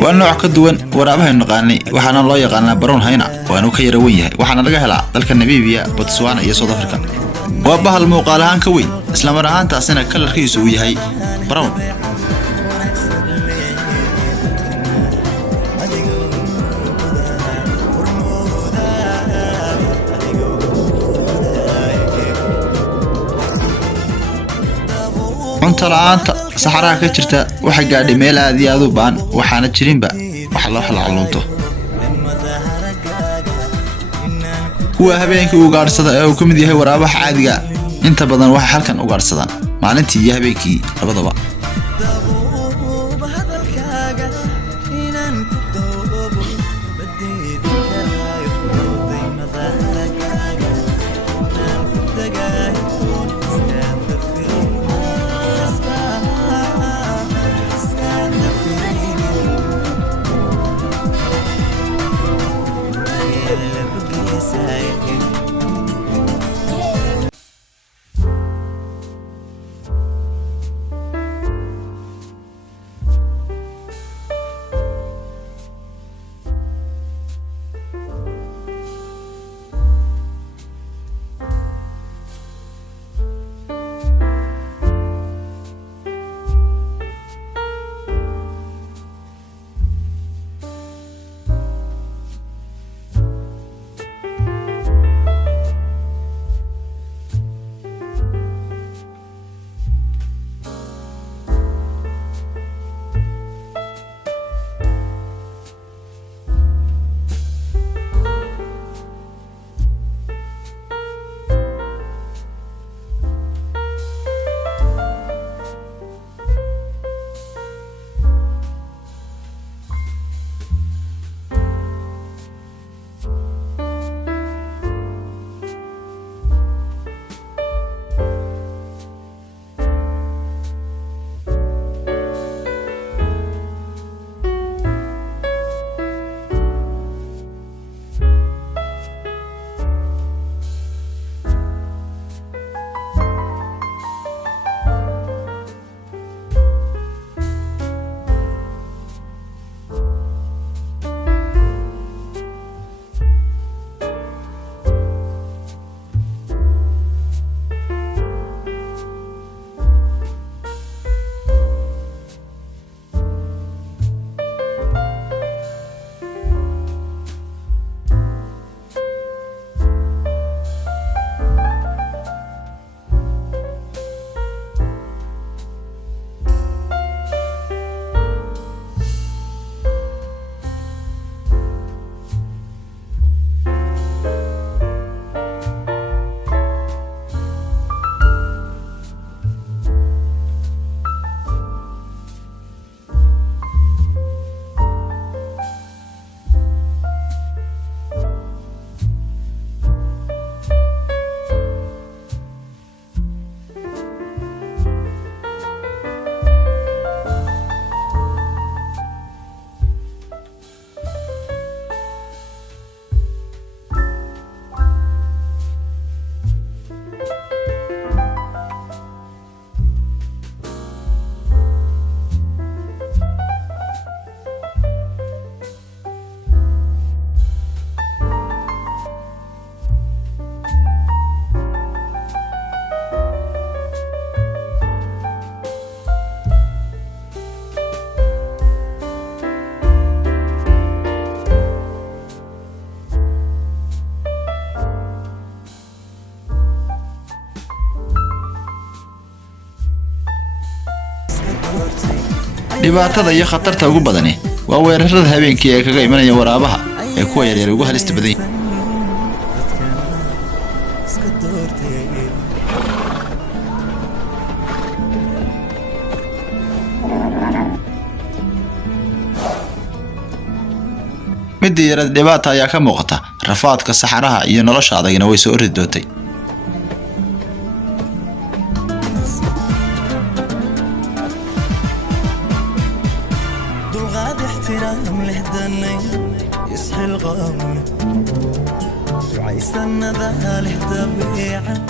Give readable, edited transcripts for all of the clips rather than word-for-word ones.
والنوع كدوان ورابها النقاني وحنا الله يقانا برون هينا وانو كيروين وحنا لقى هلا دلك النبيبيا بوتسوانا iyo South Africa وابها الموقال هان كوي اسلام رهان تاسنا كلركيسو yahay برون cunto la'aanta saxaraha ka jirta waxa gaadhay meel aad iyo aad u baan waxaana jirinba wax loo xalaalunto kuwa habeenkii u gaarsada ee uu ka mid yahay waraabaha caadiga inta badan waxa halkan u gaarsadaan maalintii iyo habeenkii labadaba dhibaatada iyo khatarta ugu badani waa weerarada habeenkii ee kaga imanaya waraabaha ee kuwa yaryar ugu halista badan midii yarad dhibaata ayaa ka muuqata rafaadka saxaraha iyo nolosha adagna way soo ridootay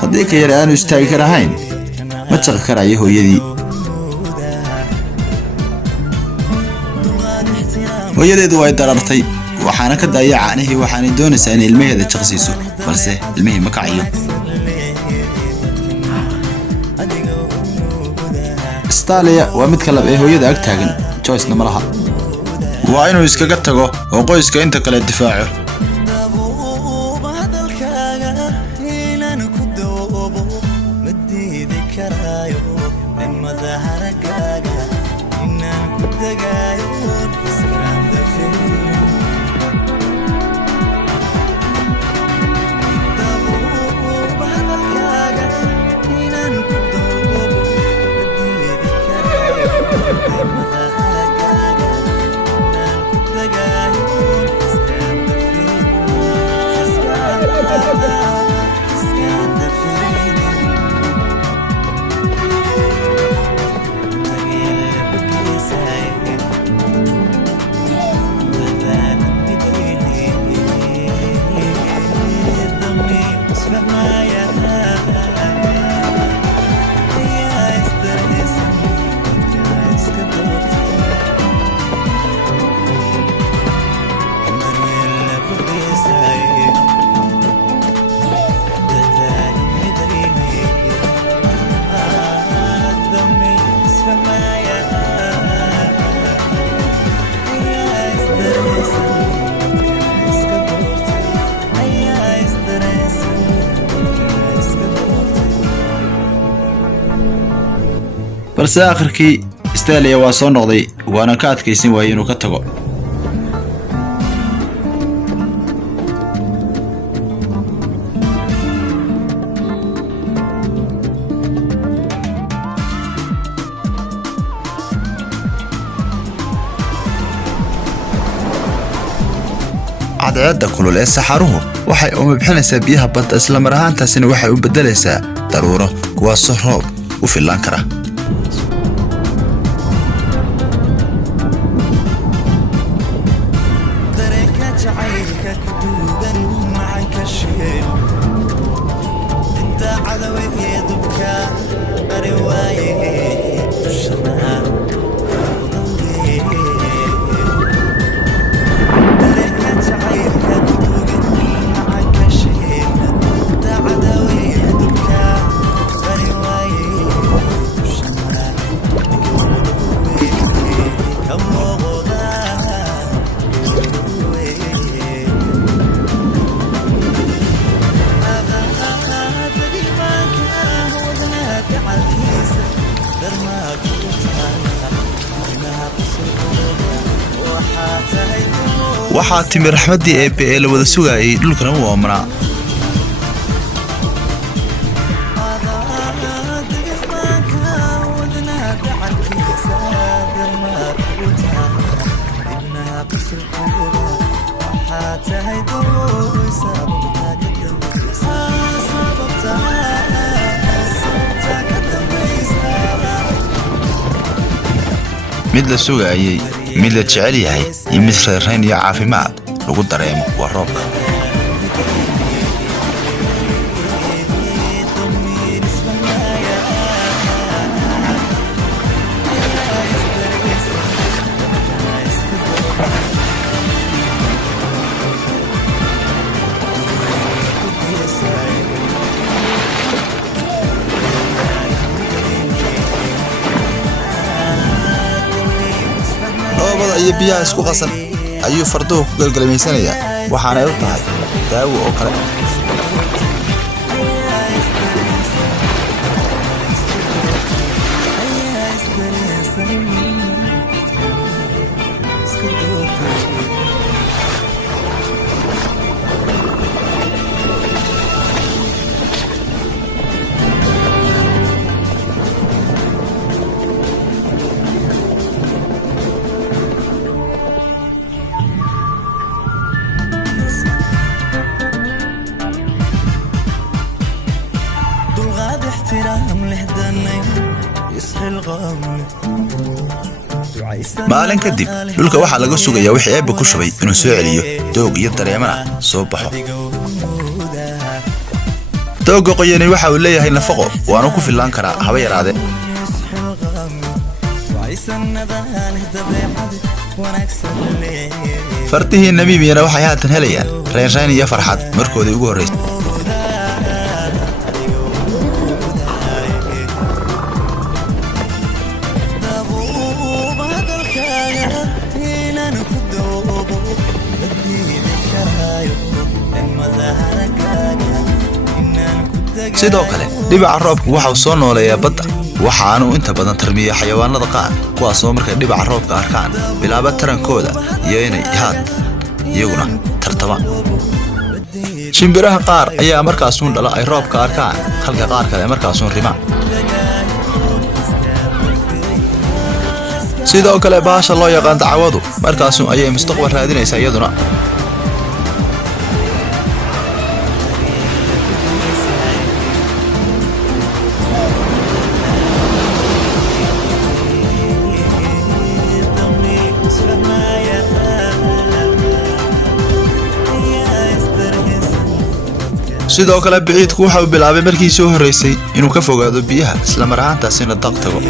haddii ka yar aanu istaagi karahayn ma jaqi karayo hooyadii hooyadeedu way darartay waxaana ka daayay caanihii waxaanay doonaysaa in ilmaheeda jaqsiiso balse ilmihii ma kaciyo. Stalia waa mid kale ee hooyada ag taagan, Joyce ma laha. waa inuu iskaga tago oo qoyska inta kale difaaco. balse aakhirkii Stalia waa soo noqday waana ka adkaysan waayay inuu ka tago. cadceedda kulul ee saxaruhu waxay u mabxinaysaa biyaha badda isla mar ahaantaasina waxay u bedelaysaa daruuro kuwaas oo roob u filan kara. waxaa timi raxmadii ee la wada sugayay dhulkana uu amraa. mid la sugayay mid la jecel yahay iyo mid reerayn iyo caafimaad lagu dareemo waa roobka. iyo biyaha isku qasan ayuu farduhu ku galgalmaysanaya waxaana ay u tahay daawo oo kale. maalin kadib dhulka waxaa laga sugayaa wixii eebba ku shubay inuu soo celiyo doog iyo dareemana soo baxo. doogga qoyanay waxa uu leeyahay nafaqo waana ku filan karaa haba yaraade. fartihii Namibiyana waxay haatan helayaan reerayn iyo farxad markoodii ugu horeysay. sidoo kale dhibaca roobku waxa uu soo nooleeyaa badda waxaanu inta badan tarmiya xayawaanada qaar kuwaas oo markay dhibaca roobka arkaan bilaaba tarankooda iyo inay iyaguna tartamaan. shimbiraha qaar ayaa markaas uun dhala ay roobka arkaan halka qaar kale markaas uun rimaan. sidoo kale baasha loo yaqaan dacwadu markaas ayay mustaqbal raadinaysaa iyaduna. sidoo kale biciidku waxa uu bilaabay markii soo horeysay inuu ka fogaado biyaha isla mar ahaantaasina daq tago.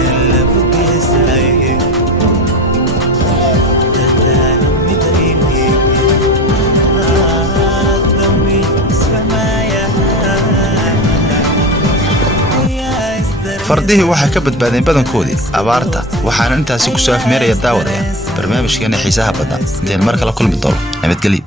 fardihii waxay ka badbaadeen badankoodii abaarta waxaana intaasi ku soo afmeeraya daawadaya barnaamijkeena xiisaha badan intaan mar kale kulmi doono nabadgelyo.